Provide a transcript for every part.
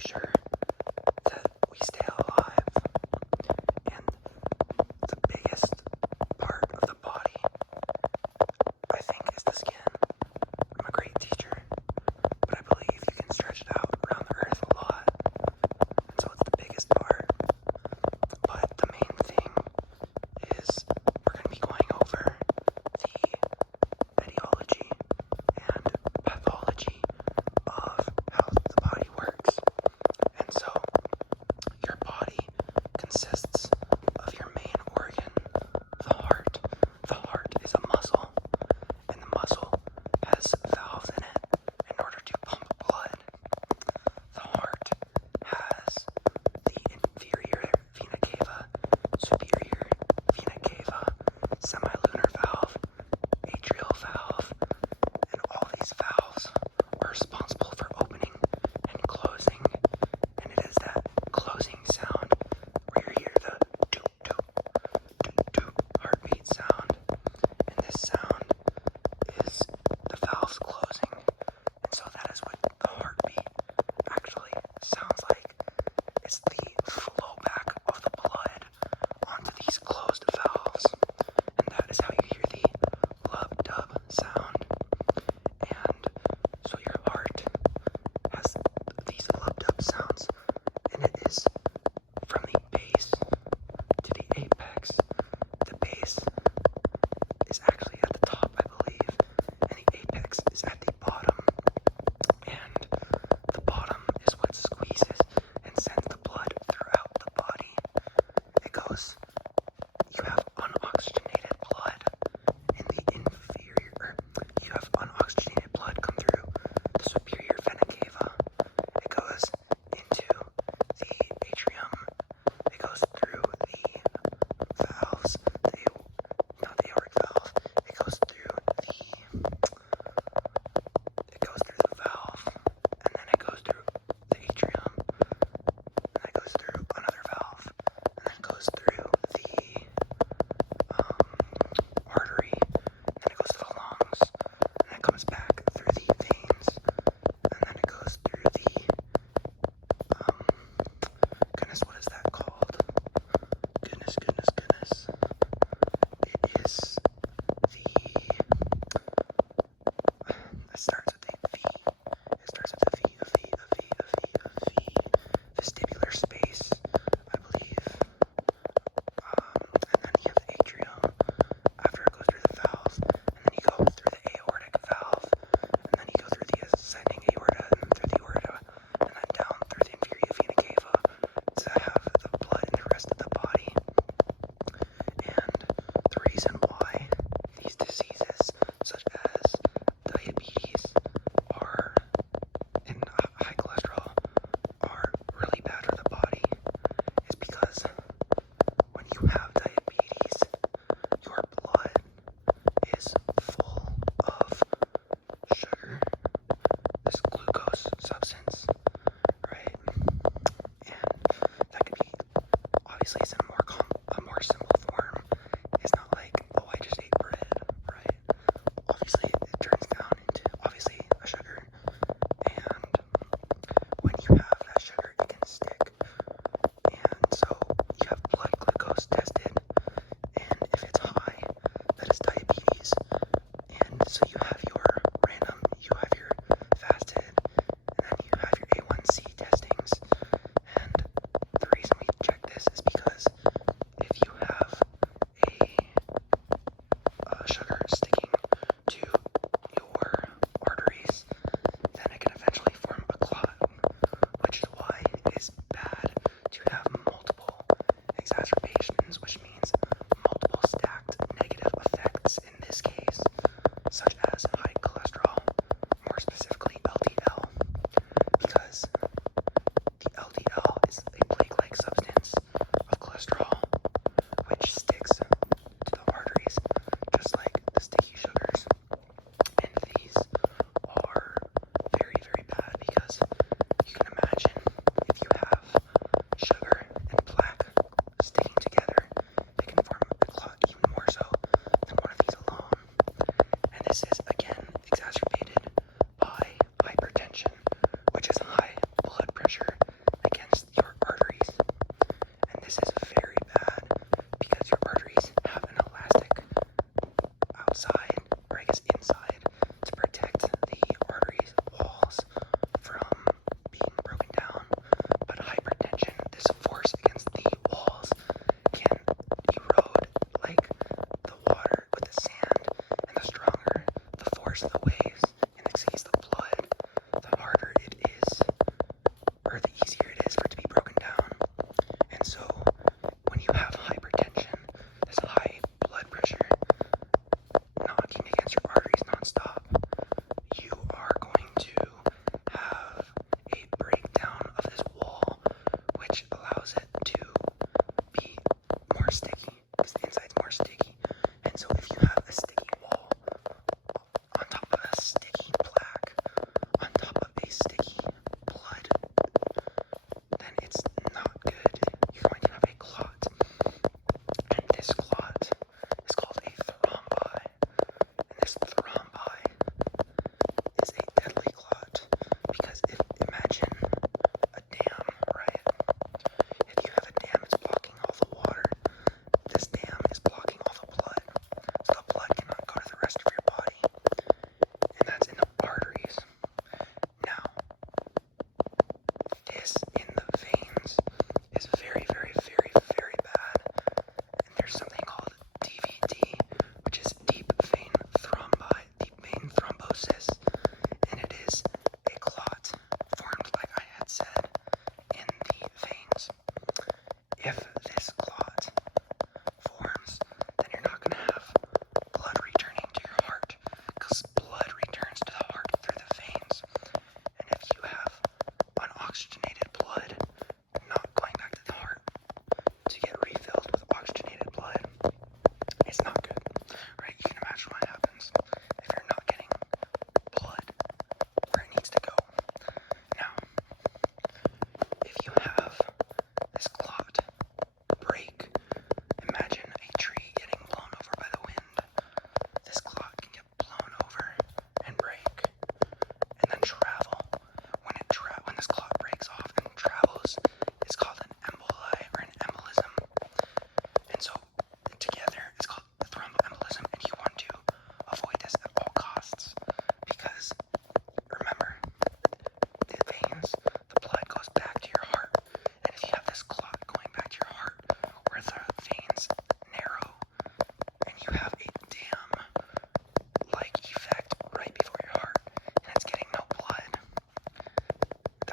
sure that we stay alive. And the biggest part of the body, I think, is the skin. I'm a great teacher, but I believe you can stretch it out around the earth a lot. And so it's the biggest part. But the main thing is we're going to be going over the etiology and pathology of how the body works.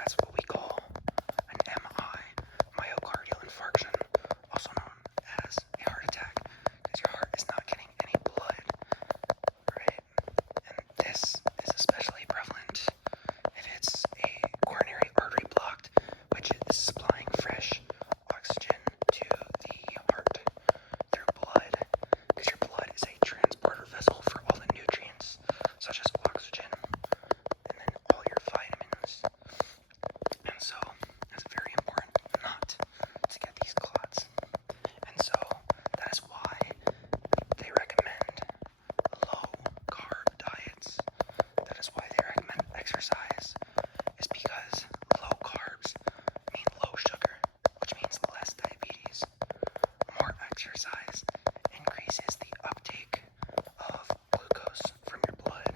that's what we call an MI, myocardial infarction, also known as a heart attack, because your heart is not getting any blood, right? And this is especially prevalent if it's a coronary artery blocked, which is supplying fresh oxygen to the heart through blood, because your blood is a transporter vessel for all the nutrients, such as oxygen, and then all your vitamins. And so, it's very important not to get these clots. And so, that is why they recommend low-carb diets. That is why they recommend exercise, is because low carbs mean low sugar, which means less diabetes. More exercise increases the uptake of glucose from your blood,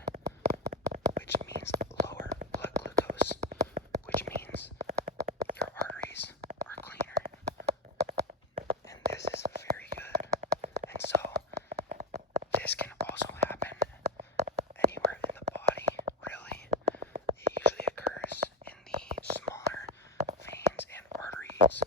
which means lower blood glucose, which means your arteries are cleaner. And this is very good. And so, this can also happen anywhere in the body, really. It usually occurs in the smaller veins and arteries